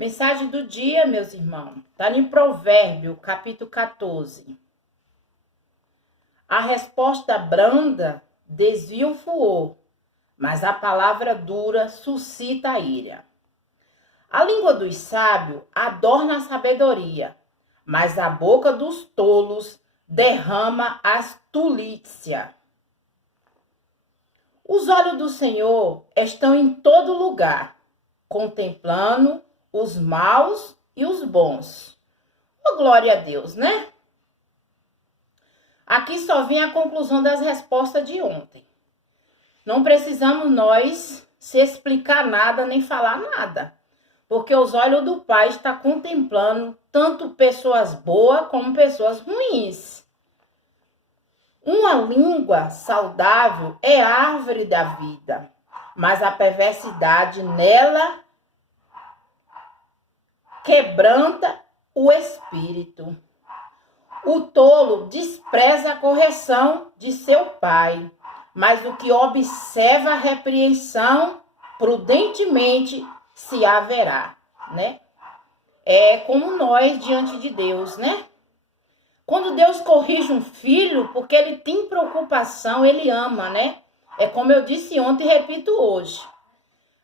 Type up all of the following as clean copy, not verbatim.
Mensagem do dia, meus irmãos, está em Provérbio, capítulo 14. A resposta branda desvia o furor, mas a palavra dura suscita a ira. A língua dos sábios adorna a sabedoria, mas a boca dos tolos derrama astúcia. Os olhos do Senhor estão em todo lugar, contemplando os maus e os bons. Oh, glória a Deus, né? Aqui só vem a conclusão das respostas de ontem. Não precisamos nós se explicar nada nem falar nada, porque os olhos do Pai estão contemplando tanto pessoas boas como pessoas ruins. Uma língua saudável é árvore da vida, mas a perversidade nela quebranta o espírito. O tolo despreza a correção de seu pai, mas o que observa a repreensão prudentemente se haverá, né? É como nós diante de Deus, né? Quando Deus corrige um filho, porque ele tem preocupação, ele ama, né? É como eu disse ontem e repito hoje.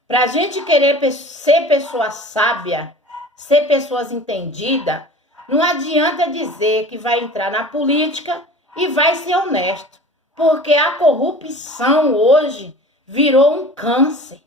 Para a gente querer ser pessoa sábia, ser pessoas entendidas, não adianta dizer que vai entrar na política e vai ser honesto. Porque a corrupção hoje virou um câncer,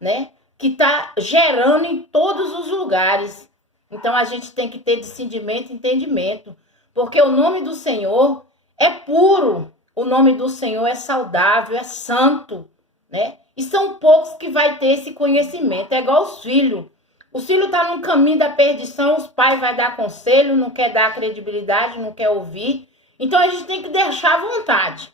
né? Que está gerando em todos os lugares. Então a gente tem que ter discernimento e entendimento. Porque o nome do Senhor é puro. O nome do Senhor é saudável, é santo, né? E são poucos que vai ter esse conhecimento. É igual os filhos. Os filhos estão no caminho da perdição, os pais vão dar conselho, não quer dar credibilidade, não quer ouvir. Então a gente tem que deixar à vontade,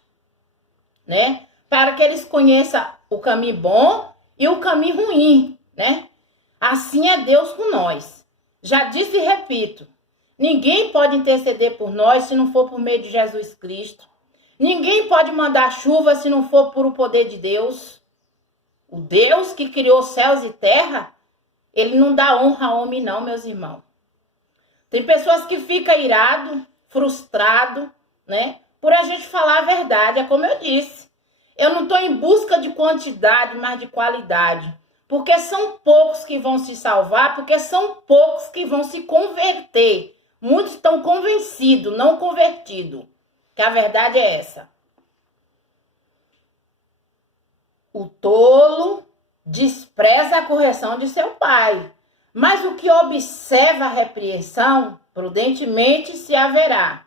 né? Para que eles conheçam o caminho bom e o caminho ruim, né? Assim é Deus com nós. Já disse e repito, ninguém pode interceder por nós se não for por meio de Jesus Cristo. Ninguém pode mandar chuva se não for por o poder de Deus. O Deus que criou céus e terra, ele não dá honra a homem não, meus irmãos. Tem pessoas que ficam irado, frustrado, né? Por a gente falar a verdade, é como eu disse. Eu não estou em busca de quantidade, mas de qualidade. Porque são poucos que vão se salvar, porque são poucos que vão se converter. Muitos estão convencidos, não convertidos. Que a verdade é essa. O tolo despreza a correção de seu pai, mas o que observa a repreensão, prudentemente se haverá.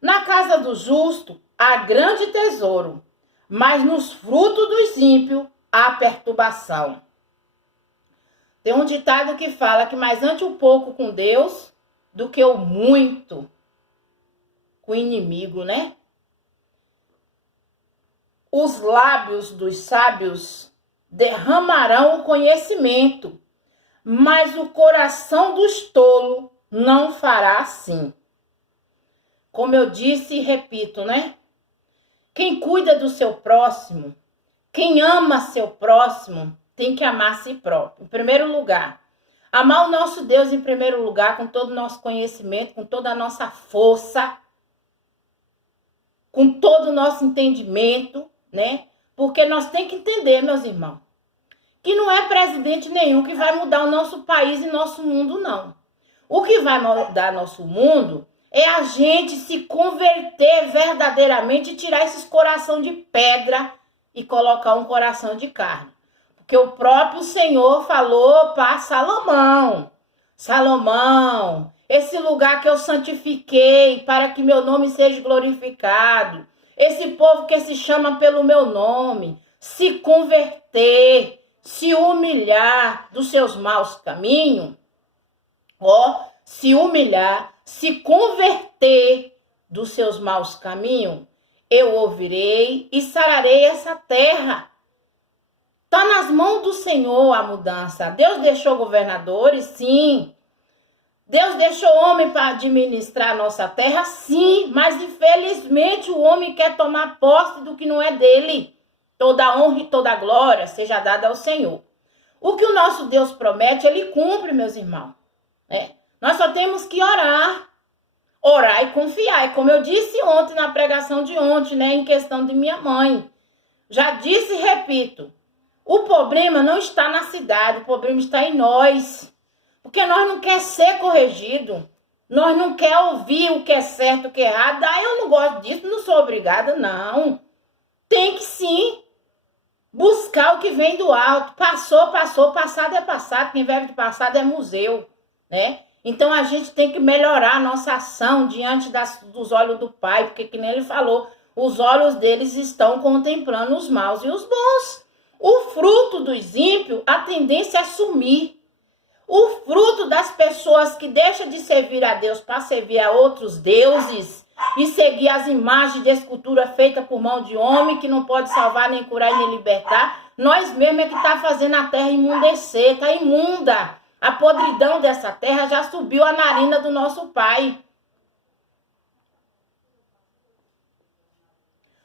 Na casa do justo há grande tesouro, mas nos frutos dos ímpios há perturbação. Tem um ditado que fala que mais ante o pouco com Deus do que o muito com o inimigo, né? Os lábios dos sábios derramarão o conhecimento, mas o coração dos tolos não fará assim. Como eu disse e repito, né? Quem cuida do seu próximo, quem ama seu próximo, tem que amar a si próprio. Em primeiro lugar, amar o nosso Deus em primeiro lugar, com todo o nosso conhecimento, com toda a nossa força, com todo o nosso entendimento, né? Porque nós temos que entender, meus irmãos, que não é presidente nenhum que vai mudar o nosso país e nosso mundo, não. O que vai mudar nosso mundo é a gente se converter verdadeiramente e tirar esses coração de pedra e colocar um coração de carne. Porque o próprio Senhor falou para Salomão, Salomão, esse lugar que eu santifiquei para que meu nome seja glorificado, esse povo que se chama pelo meu nome, se converter, se humilhar dos seus maus caminhos, se humilhar, se converter dos seus maus caminhos, eu ouvirei e sararei essa terra. Está nas mãos do Senhor a mudança. Deus deixou governadores, sim. Deus deixou homem para administrar a nossa terra, sim. Mas infelizmente o homem quer tomar posse do que não é dele. Toda honra e toda glória seja dada ao Senhor. O que o nosso Deus promete, ele cumpre, meus irmãos. Né? Nós só temos que orar. Orar e confiar. É como eu disse ontem na pregação de ontem, né? Em questão de minha mãe. Já disse e repito. O problema não está na cidade, o problema está em nós. Porque nós não quer ser corrigido. Nós não quer ouvir o que é certo, o que é errado. Ah, eu não gosto disso, não sou obrigada. Não. Tem que sim buscar o que vem do alto. Passou, passado é passado. Quem vive de passado é museu, né? Então a gente tem que melhorar a nossa ação diante dos olhos do Pai, porque que nem ele falou, os olhos deles estão contemplando os maus e os bons. O fruto dos ímpios, a tendência é sumir. O fruto das pessoas que deixam de servir a Deus para servir a outros deuses e seguir as imagens de escultura feita por mão de homem, que não pode salvar, nem curar, nem libertar, nós mesmos é que está fazendo a terra imundecer, está imunda. A podridão dessa terra já subiu a narina do nosso Pai.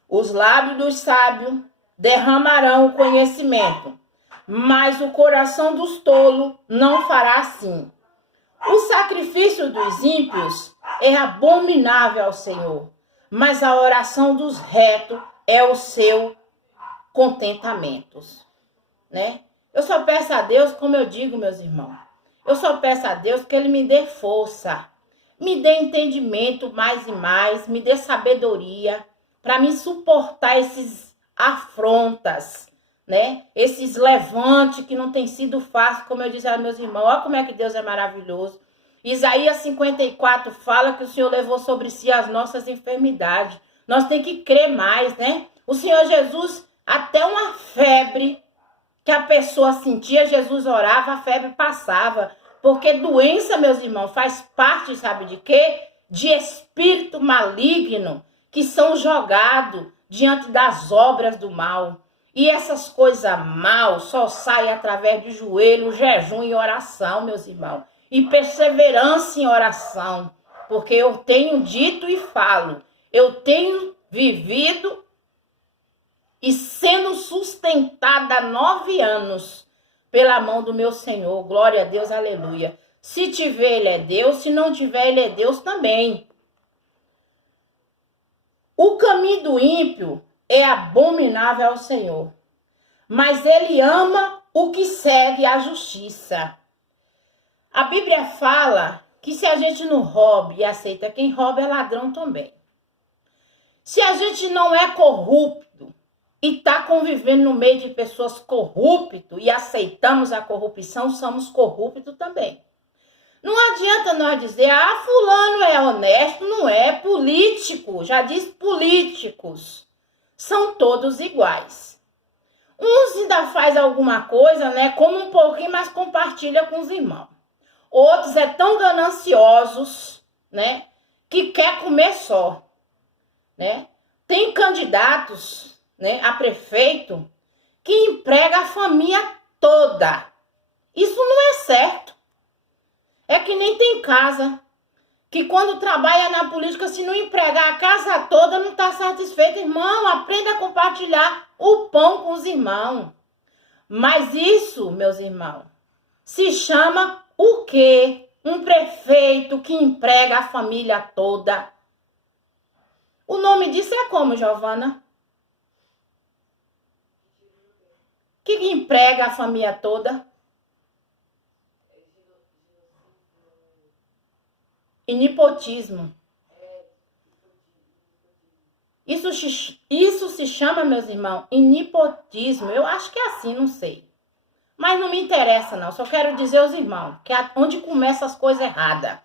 Os lábios dos sábios derramarão o conhecimento, mas o coração dos tolos não fará assim. O sacrifício dos ímpios é abominável ao Senhor, mas a oração dos retos é o seu contentamento, né? Eu só peço a Deus, como eu digo, meus irmãos, eu só peço a Deus que Ele me dê força, me dê entendimento mais e mais, me dê sabedoria para me suportar esses afrontas, né? Esses levantes que não tem sido fácil, como eu disse aos meus irmãos. Olha como é que Deus é maravilhoso. Isaías 54 fala que o Senhor levou sobre si as nossas enfermidades. Nós temos que crer mais, né? O Senhor Jesus, até uma febre que a pessoa sentia, Jesus orava, a febre passava. Porque doença, meus irmãos, faz parte, sabe de quê? De espírito maligno que são jogados diante das obras do mal. E essas coisas mal só saem através de joelho, jejum e oração, meus irmãos. E perseverança em oração. Porque eu tenho dito e falo. Eu tenho vivido e sendo sustentada há 9 anos pela mão do meu Senhor. Glória a Deus, aleluia. Se tiver, Ele é Deus. Se não tiver, Ele é Deus também. O caminho do ímpio é abominável ao Senhor, mas Ele ama o que segue a justiça. A Bíblia fala que se a gente não rouba e aceita quem rouba, é ladrão também. Se a gente não é corrupto e está convivendo no meio de pessoas corruptas e aceitamos a corrupção, somos corruptos também. Não adianta nós dizer, fulano é honesto, não é político, já diz políticos. São todos iguais. Uns ainda faz alguma coisa, né, como um pouquinho, mas compartilha com os irmãos. Outros é tão gananciosos, né, que quer comer só, né? Tem candidatos, né, a prefeito que emprega a família toda. Isso não é certo. É que nem tem casa, que quando trabalha na política, se não empregar a casa toda, não está satisfeito. Irmão, aprenda a compartilhar o pão com os irmãos. Mas isso, meus irmãos, se chama o quê? Um prefeito que emprega a família toda. O nome disso é como, Giovana? Que emprega a família toda? Nepotismo. Isso se chama, meus irmãos, nepotismo. Eu acho que é assim, não sei. Mas não me interessa, não. Só quero dizer aos irmãos que é onde começam as coisas erradas,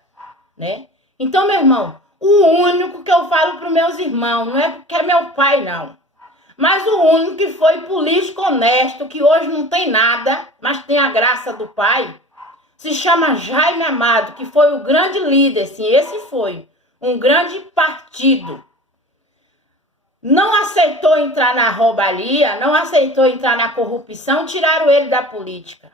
né? Então, meu irmão, o único que eu falo para os meus irmãos, não é porque é meu pai, não. Mas o único que foi político honesto, que hoje não tem nada, mas tem a graça do pai, se chama Jaime Amado, que foi o grande líder, sim, esse foi um grande partido. Não aceitou entrar na roubalheira, não aceitou entrar na corrupção, tiraram ele da política.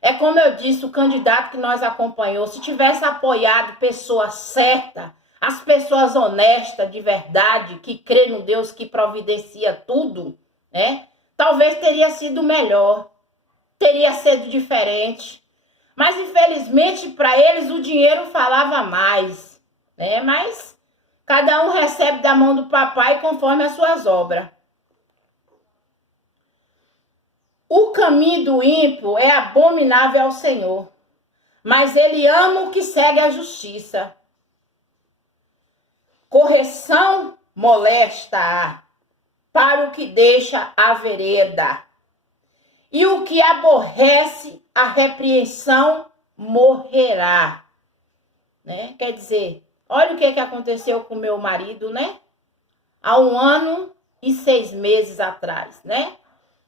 É como eu disse, o candidato que nós acompanhou, se tivesse apoiado pessoa certa, as pessoas honestas, de verdade, que crê no Deus que providencia tudo, né? Talvez teria sido melhor. teria sido diferente. Mas, infelizmente, para eles o dinheiro falava mais, né? Mas cada um recebe da mão do papai conforme as suas obras. O caminho do ímpio é abominável ao Senhor, mas ele ama o que segue a justiça. Correção molesta para o que deixa a vereda, e o que aborrece a repreensão morrerá. Né? Quer dizer, olha o que aconteceu com meu marido, né? Há 1 ano e 6 meses atrás, né?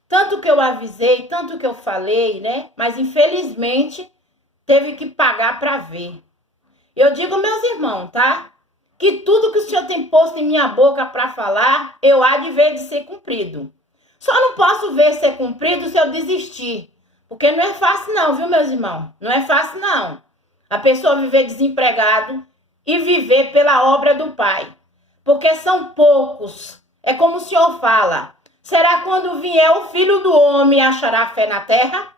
Tanto que eu avisei, tanto que eu falei, né? Mas infelizmente teve que pagar para ver. Eu digo, meus irmãos, tá? Que tudo que o Senhor tem posto em minha boca para falar, eu há de ver de ser cumprido. Só não posso ver ser cumprido se eu desistir. Porque não é fácil não, viu, meus irmãos? Não é fácil não. A pessoa viver desempregado e viver pela obra do Pai. Porque são poucos. É como o Senhor fala. Será quando vier o Filho do Homem achará fé na terra?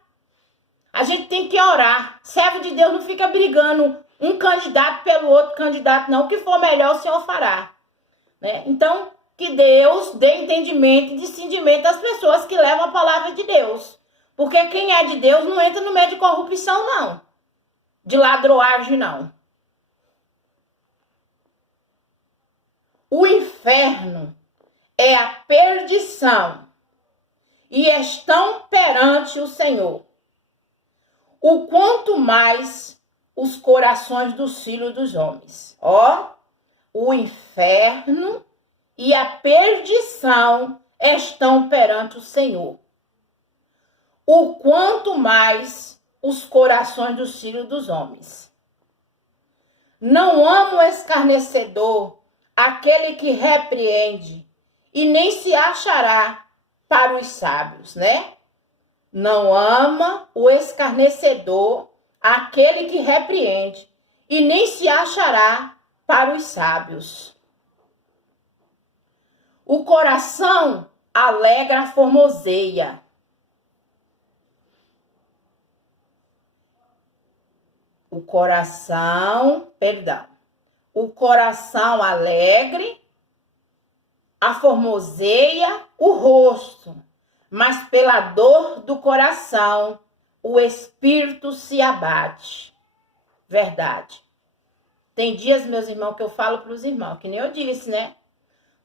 A gente tem que orar. Servo de Deus não fica brigando um candidato pelo outro candidato, não. O que for melhor, o Senhor fará. Né? Então, que Deus dê entendimento e discernimento às pessoas que levam a palavra de Deus. Porque quem é de Deus não entra no meio de corrupção, não. De ladroagem, não. O inferno é a perdição e estão perante o Senhor. O quanto mais os corações dos filhos dos homens. Ó, o inferno e a perdição estão perante o Senhor. O quanto mais os corações dos filhos dos homens. Não amo o escarnecedor, aquele que repreende, e nem se achará para os sábios, né? Não ama o escarnecedor, aquele que repreende, e nem se achará para os sábios. O coração alegra formoseia. O coração alegre aformoseia o rosto, mas pela dor do coração o espírito se abate. Verdade. Tem dias, meus irmãos, que eu falo para os irmãos, que nem eu disse, né?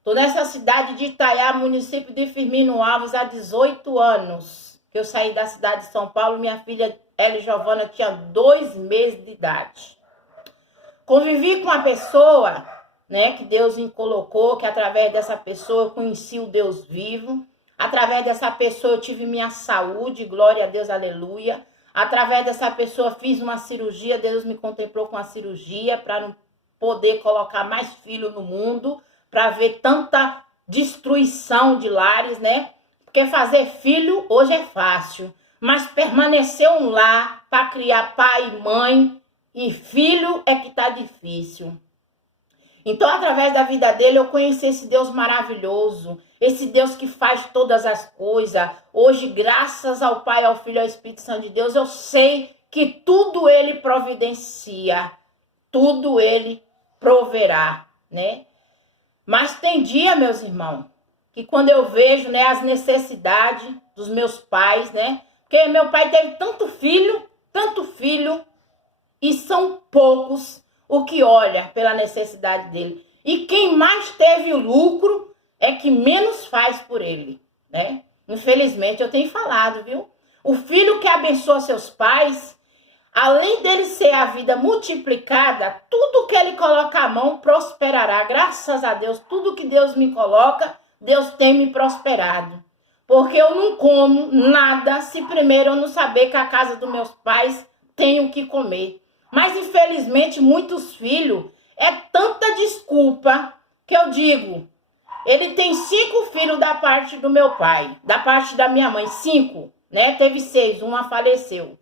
Tô nessa cidade de Itaiá, município de Firmino Alves, há 18 anos que eu saí da cidade de São Paulo. Minha filha Eli Giovana tinha 2 meses de idade. Convivi com uma pessoa, né, que Deus me colocou, que através dessa pessoa eu conheci o Deus vivo. Através dessa pessoa eu tive minha saúde, glória a Deus, aleluia. Através dessa pessoa fiz uma cirurgia, Deus me contemplou com a cirurgia para não poder colocar mais filho no mundo, para ver tanta destruição de lares, né? Porque fazer filho hoje é fácil, mas permanecer um lar para criar pai e mãe e filho é que tá difícil. Então, através da vida dele, eu conheci esse Deus maravilhoso, esse Deus que faz todas as coisas. Hoje, graças ao Pai, ao Filho e ao Espírito Santo de Deus, eu sei que tudo ele providencia, tudo ele proverá, né? Mas tem dia, meus irmãos, que quando eu vejo, né, as necessidades dos meus pais, né? Porque meu pai teve tanto filho, e são poucos o que olha pela necessidade dele. E quem mais teve o lucro é que menos faz por ele, né? Infelizmente, eu tenho falado, viu? O filho que abençoa seus pais, além dele ser a vida multiplicada, tudo que ele coloca a mão prosperará. Graças a Deus, tudo que Deus me coloca, Deus tem me prosperado. Porque eu não como nada se primeiro eu não saber que a casa dos meus pais tem o que comer. Mas, infelizmente, muitos filhos, é tanta desculpa que eu digo, ele tem 5 filhos da parte do meu pai, da parte da minha mãe, 5, né? Teve 6, uma faleceu.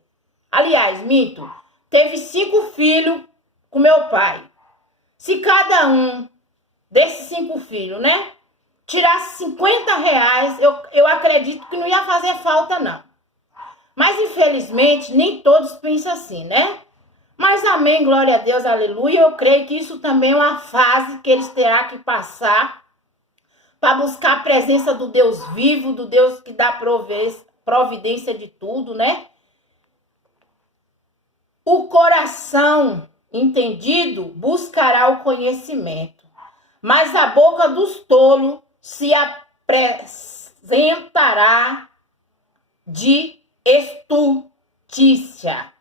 Aliás, minto, teve 5 filhos com meu pai. Se cada um desses 5 filhos, né, tirasse R$50, eu acredito que não ia fazer falta, não. Mas, infelizmente, nem todos pensam assim, né? Mas, amém, glória a Deus, aleluia. Eu creio que isso também é uma fase que eles terão que passar para buscar a presença do Deus vivo, do Deus que dá providência de tudo, né? O coração entendido buscará o conhecimento, mas a boca dos tolos se apresentará de estultícia.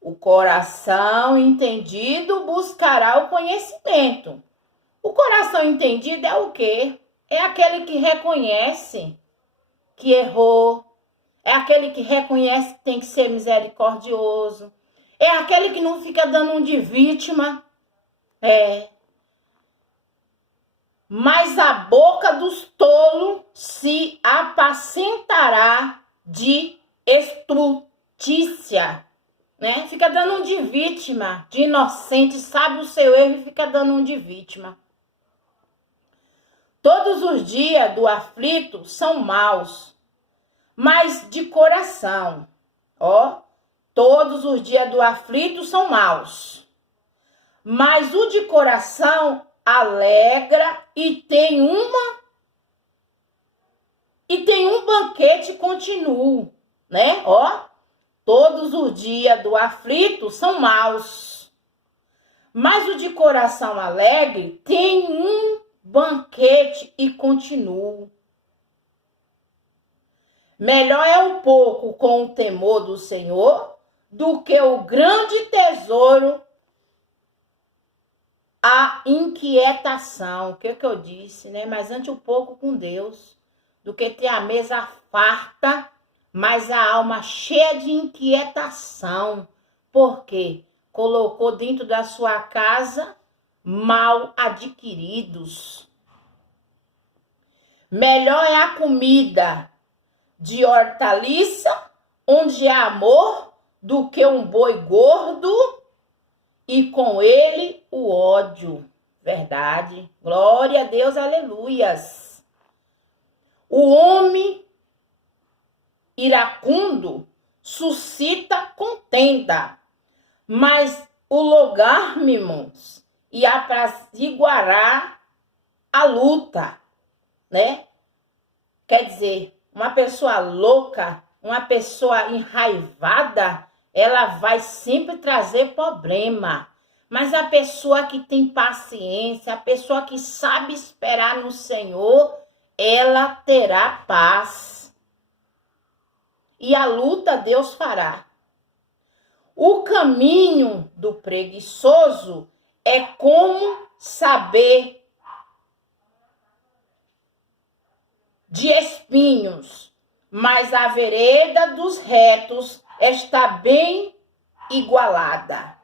O coração entendido buscará o conhecimento. O coração entendido é o quê? É aquele que reconhece que errou. É aquele que reconhece que tem que ser misericordioso. É aquele que não fica dando um de vítima. Mas a boca dos tolos se apacentará de estultícia, né? Fica dando um de vítima, de inocente, sabe o seu erro e fica dando um de vítima. Todos os dias do aflito são maus, mas de coração, todos os dias do aflito são maus, mas o de coração alegra e tem um banquete contínuo, né? Todos os dias do aflito são maus, mas o de coração alegre tem um banquete e continuo. Melhor é o pouco com o temor do Senhor do que o grande tesouro, a inquietação. O que eu disse, né? Mas antes o pouco com Deus do que ter a mesa farta, mas a alma cheia de inquietação. Por quê? Colocou dentro da sua casa mal adquiridos. Melhor é a comida de hortaliça, onde há amor, do que um boi gordo e com ele o ódio. Verdade. Glória a Deus, aleluias. O homem iracundo suscita contenda, mas o longânimo e apaziguará a luta, né? Quer dizer, uma pessoa louca, uma pessoa enraivada, ela vai sempre trazer problema. Mas a pessoa que tem paciência, a pessoa que sabe esperar no Senhor, ela terá paz. E a luta Deus fará. O caminho do preguiçoso é como saber de espinhos, mas a vereda dos retos está bem igualada.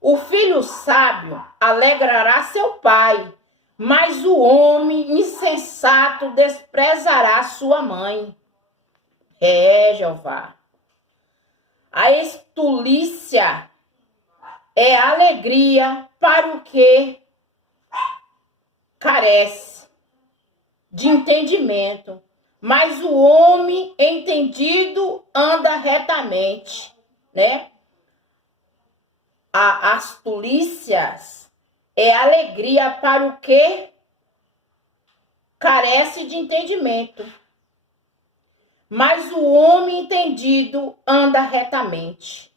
O filho sábio alegrará seu pai, mas o homem insensato desprezará sua mãe. Jeová. A estultícia é alegria para o que carece de entendimento, mas o homem entendido anda retamente, né? A astúcia é alegria para o que carece de entendimento, mas o homem entendido anda retamente.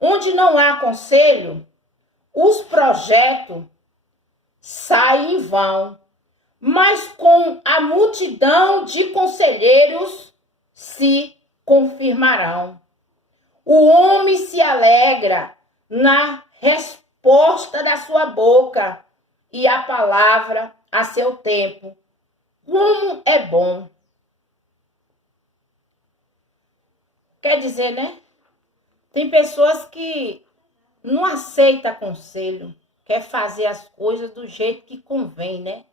Onde não há conselho, os projetos saem em vão, mas com a multidão de conselheiros se confirmarão. O homem se alegra na resposta da sua boca e a palavra a seu tempo. Como é bom. Quer dizer, né? Tem pessoas que não aceitam conselho, quer fazer as coisas do jeito que convém, né?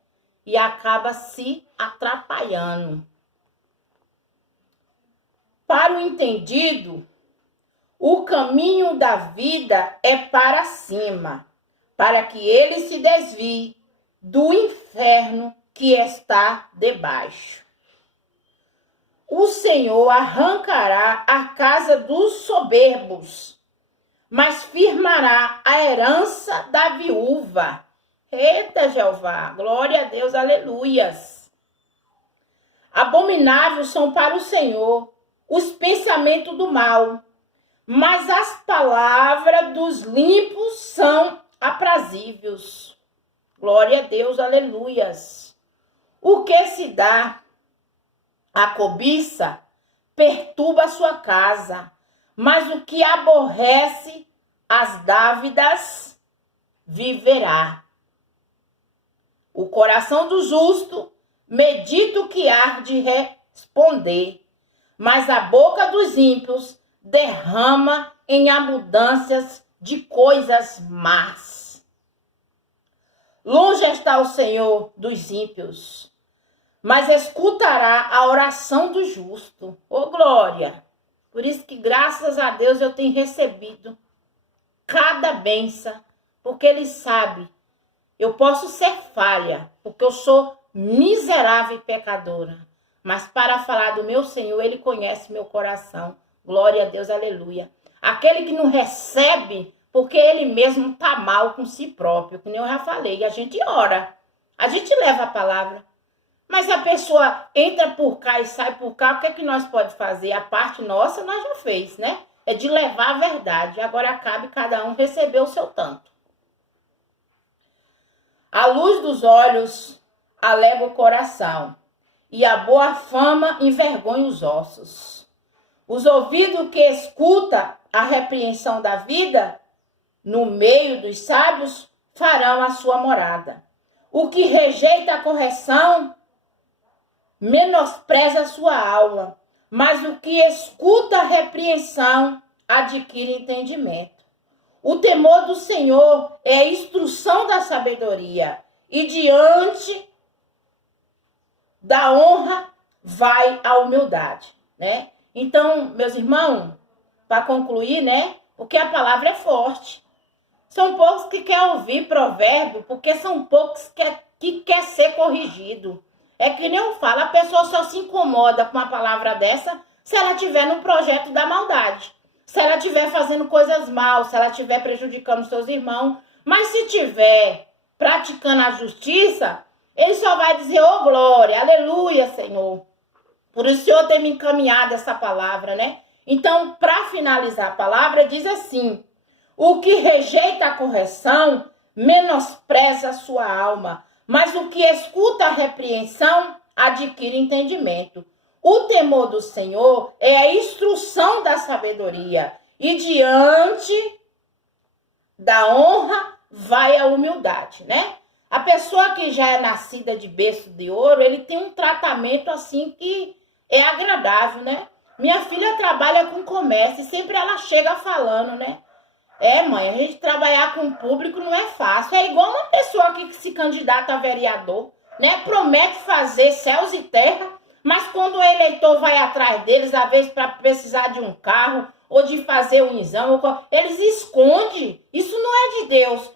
E acaba se atrapalhando. Para o entendido, o caminho da vida é para cima, para que ele se desvie do inferno que está debaixo. O Senhor arrancará a casa dos soberbos, mas firmará a herança da viúva. Eita, Jeová, glória a Deus, aleluias. Abomináveis são para o Senhor os pensamentos do mal, mas as palavras dos limpos são aprazíveis. Glória a Deus, aleluias. O que se dá à cobiça perturba a sua casa, mas o que aborrece as dávidas viverá. O coração do justo medita o que há de responder, mas a boca dos ímpios derrama em abundâncias de coisas más. Longe está o Senhor dos ímpios, mas escutará a oração do justo. Ô, glória! Por isso que, graças a Deus, eu tenho recebido cada bênção, porque Ele sabe, eu posso ser falha, porque eu sou miserável e pecadora, mas para falar do meu Senhor, Ele conhece meu coração. Glória a Deus, aleluia. Aquele que não recebe, porque ele mesmo está mal com si próprio, que nem eu já falei, a gente ora, a gente leva a palavra, mas a pessoa entra por cá e sai por cá, o que é que nós podemos fazer? A parte nossa nós já fez, né? É de levar a verdade, agora cabe cada um receber o seu tanto. A luz dos olhos alega o coração, e a boa fama envergonha os ossos. Os ouvidos que escuta a repreensão da vida, no meio dos sábios, farão a sua morada. O que rejeita a correção, menospreza a sua alma, mas o que escuta a repreensão, adquire entendimento. O temor do Senhor é a instrução da sabedoria, e diante da honra vai a humildade, né? Então, meus irmãos, para concluir, né? Porque a palavra é forte. São poucos que querem ouvir provérbio, porque são poucos que quer ser corrigido. É que nem eu falo, a pessoa só se incomoda com uma palavra dessa se ela estiver no projeto da maldade. Se ela estiver fazendo coisas mal, se ela estiver prejudicando seus irmãos. Mas se estiver praticando a justiça, ele só vai dizer, ô glória, aleluia, Senhor. Por isso o Senhor tem me encaminhado essa palavra, né? Então, para finalizar a palavra, diz assim: o que rejeita a correção, menospreza a sua alma, mas o que escuta a repreensão, adquire entendimento. O temor do Senhor é a instrução da sabedoria, e diante da honra vai a humildade, né? A pessoa que já é nascida de berço de ouro, ele tem um tratamento assim que é agradável, né? Minha filha trabalha com comércio e sempre ela chega falando, né? Mãe, a gente trabalhar com o público não é fácil. É igual uma pessoa que se candidata a vereador, né? Promete fazer céus e terra, mas quando o eleitor vai atrás deles, às vezes para precisar de um carro ou de fazer um exame, eles escondem. Isso não é de Deus.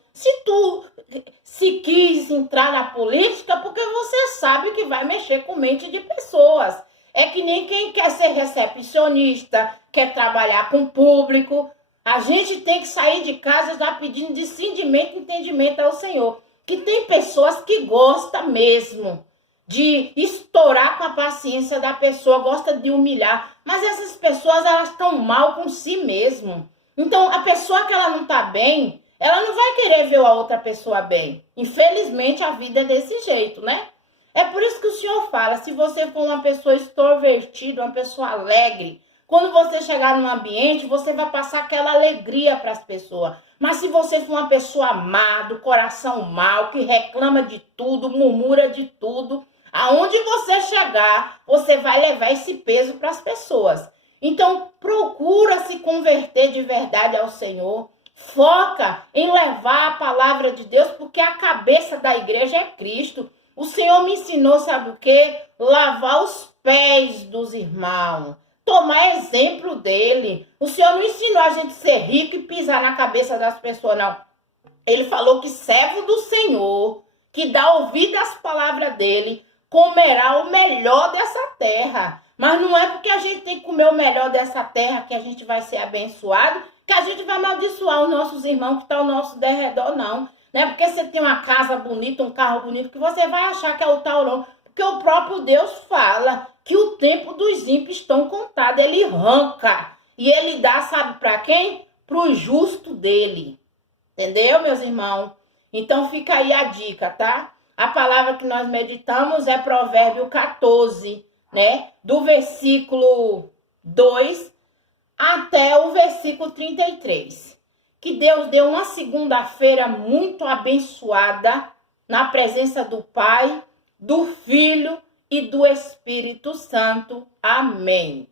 Se quis entrar na política, porque você sabe que vai mexer com mente de pessoas. É que nem quem quer ser recepcionista, quer trabalhar com o público. A gente tem que sair de casa já pedindo discernimento e entendimento ao Senhor. Que tem pessoas que gostam mesmo de estourar com a paciência da pessoa, gosta de humilhar. Mas essas pessoas, elas estão mal com si mesmo. Então, a pessoa que ela não está bem, ela não vai querer ver a outra pessoa bem. Infelizmente, a vida é desse jeito, né? É por isso que o Senhor fala, se você for uma pessoa extrovertida, uma pessoa alegre, quando você chegar num ambiente, você vai passar aquela alegria para as pessoas. Mas se você for uma pessoa má, do coração mau, que reclama de tudo, murmura de tudo, aonde você chegar, você vai levar esse peso para as pessoas. Então, procura se converter de verdade ao Senhor. Foca em levar a palavra de Deus, porque a cabeça da igreja é Cristo. O Senhor me ensinou, sabe o quê? Lavar os pés dos irmãos. Tomar exemplo dele. O Senhor não ensinou a gente ser rico e pisar na cabeça das pessoas, não. Ele falou que servo do Senhor, que dá ouvido às palavras dele, comerá o melhor dessa terra. Mas não é porque a gente tem que comer o melhor dessa terra que a gente vai ser abençoado, que a gente vai amaldiçoar os nossos irmãos que estão ao nosso derredor, não. Não é porque você tem uma casa bonita, um carro bonito, que você vai achar que é o tal, não. Porque o próprio Deus fala que o tempo dos ímpios estão contados. Ele arranca. E ele dá, sabe para quem? Para o justo dele. Entendeu, meus irmãos? Então fica aí a dica, tá? A palavra que nós meditamos é Provérbio 14, né? Do versículo 2 até o versículo 33. Que Deus deu uma segunda-feira muito abençoada na presença do Pai, do Filho e do Espírito Santo. Amém.